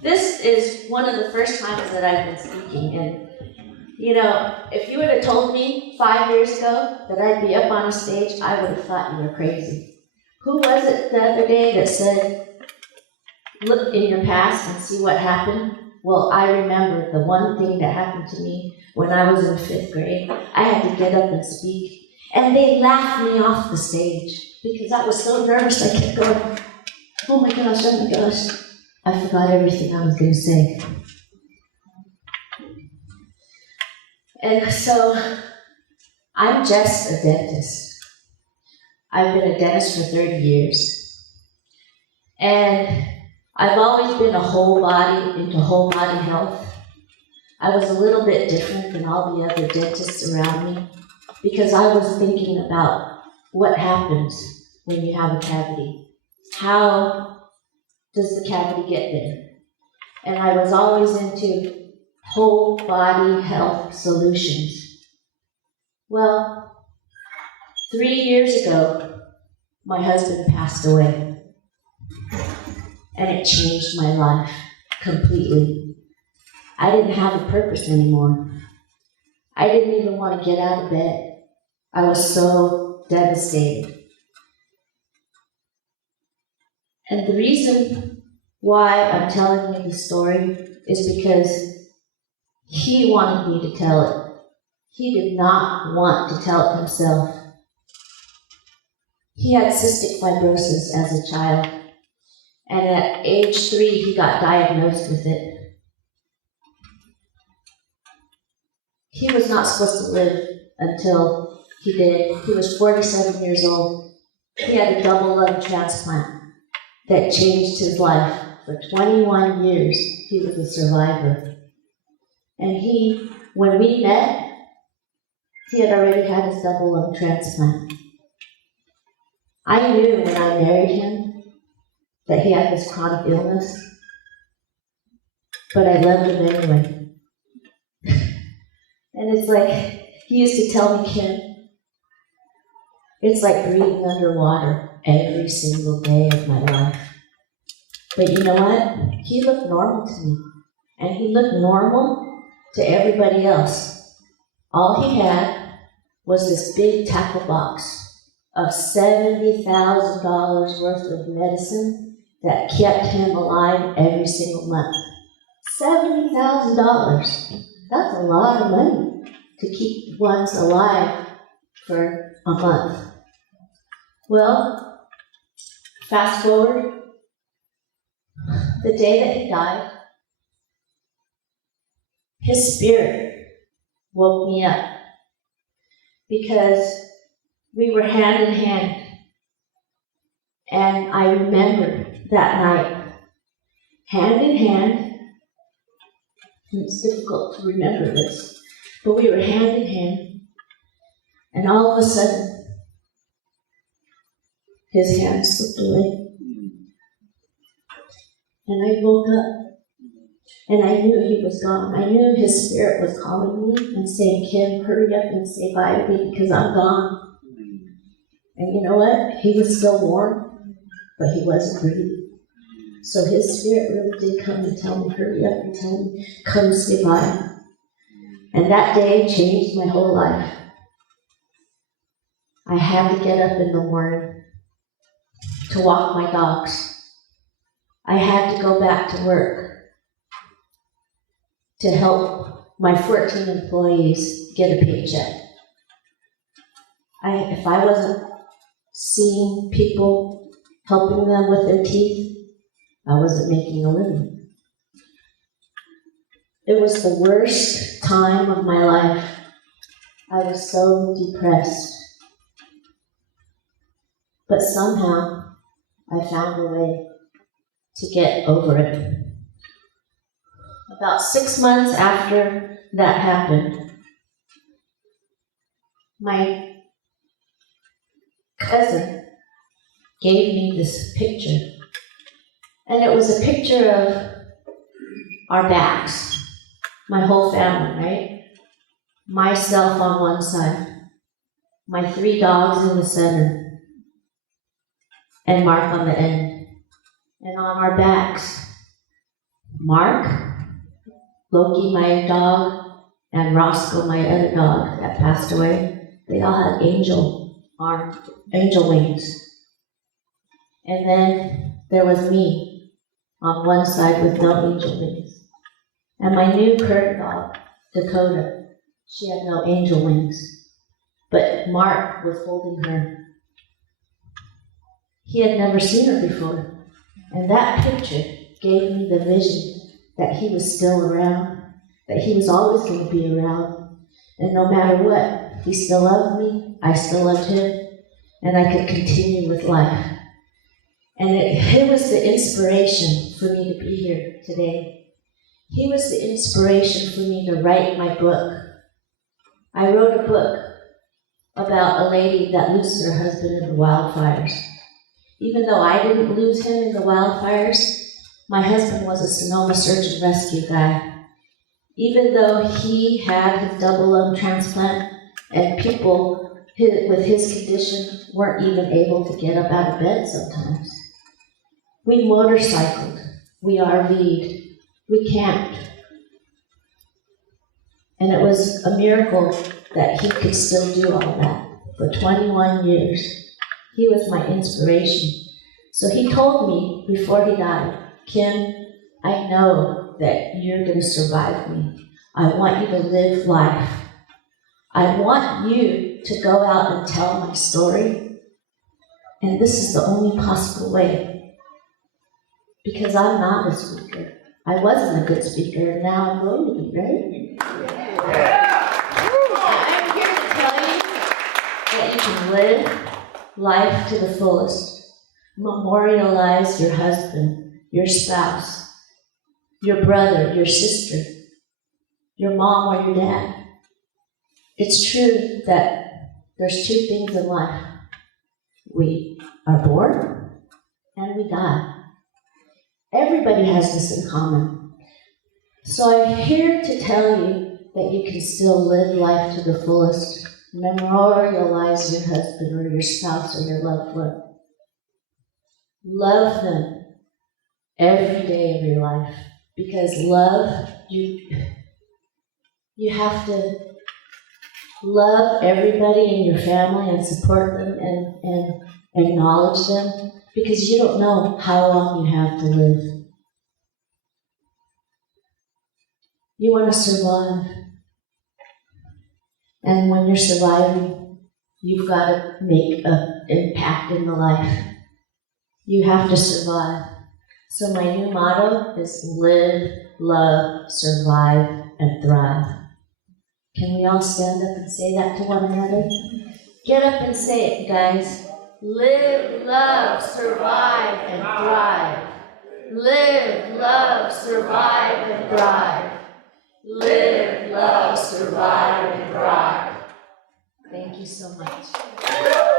This is one of the first times that I've been speaking, and if you would have told me 5 years ago that I'd be up on a stage, I would have thought you were crazy. Who was it the other day that said, look in your past and see what happened? Well, I remember the one thing that happened to me when I was in 5th grade. I had to get up and speak, and they laughed me off the stage because I was so nervous. I kept going, oh my gosh, I forgot everything I was going to say. And so, I'm just a dentist. I've been a dentist for 30 years. And I've always been into whole body health. I was a little bit different than all the other dentists around me because I was thinking about what happens when you have a cavity. How does the cavity get there? And I was always into whole body health solutions. Well, 3 years ago, my husband passed away, and it changed my life completely. I didn't have a purpose anymore. I didn't even want to get out of bed. I was so devastated. And the reason why I'm telling you the story is because he wanted me to tell it. He did not want to tell it himself. He had cystic fibrosis as a child, and at age 3, he got diagnosed with it. He was not supposed to live until he did. He was 47 years old. He had a double lung transplant that changed his life. For 21 years, he was a survivor. And when we met, he had already had his double lung transplant. I knew when I married him that he had this chronic illness, but I loved him anyway. And it's like, he used to tell me, Kim, it's like breathing underwater every single day of my life. But you know what? He looked normal to me, and he looked normal to everybody else. All he had was this big tackle box of $70,000 worth of medicine that kept him alive every single month. $70,000. That's a lot of money to keep one's alive for a month. Well, fast forward, the day that he died, his spirit woke me up because we were hand in hand. And I remembered that night, hand in hand. It's difficult to remember this, but we were hand in hand. And all of a sudden, his hand slipped away. And I woke up. And I knew he was gone. I knew his spirit was calling me and saying, Kim, hurry up and say bye to me because I'm gone. And you know what? He was still warm, but he wasn't breathing. So his spirit really did come and tell me, hurry up and tell me, come say bye. And that day changed my whole life. I had to get up in the morning to walk my dogs. I had to go back to work to help my 14 employees get a paycheck. If I wasn't seeing people, helping them with their teeth, I wasn't making a living. It was the worst time of my life. I was so depressed. But somehow, I found a way to get over it. About 6 months after that happened, my cousin gave me this picture. And it was a picture of our backs, my whole family, right? Myself on one side, my 3 dogs in the center, and Mark on the end. And on our backs Mark, Loki, my dog, and Roscoe, my other dog that passed away, they all had angel wings. And then there was me on one side with no angel wings. And my new current dog, Dakota, she had no angel wings. But Mark was holding her. He had never seen her before. And that picture gave me the vision that he was still around, that he was always going to be around. And no matter what, he still loved me, I still loved him, and I could continue with life. And it was the inspiration for me to be here today. He was the inspiration for me to write my book. I wrote a book about a lady that loses her husband in the wildfires. Even though I didn't lose him in the wildfires, my husband was a Sonoma search and rescue guy. Even though he had his double lung transplant and people with his condition weren't even able to get up out of bed sometimes. We motorcycled, we RV'd, we camped. And it was a miracle that he could still do all that for 21 years. He was my inspiration. So he told me before he died, Kim, I know that you're going to survive me. I want you to live life. I want you to go out and tell my story. And this is the only possible way. Because I'm not a speaker. I wasn't a good speaker, and now I'm going to be, right? I'm here to tell you that you can live life to the fullest. Memorialize your husband, your spouse, your brother, your sister, your mom or your dad. It's true that there's two things in life. We are born and we die. Everybody has this in common. So I'm here to tell you that you can still live life to the fullest. Memorialize your husband or your spouse or your loved one. Love them every day of your life. Because love, you have to love everybody in your family and support them and acknowledge them, because you don't know how long you have to live. You want to survive. And when you're surviving, you've got to make an impact in the life. You have to survive. So my new motto is live, love, survive, and thrive. Can we all stand up and say that to one another? Get up and say it, guys. Live, love, survive, and thrive. Live, love, survive, and thrive. Live, love, survive, and thrive. Thank you so much.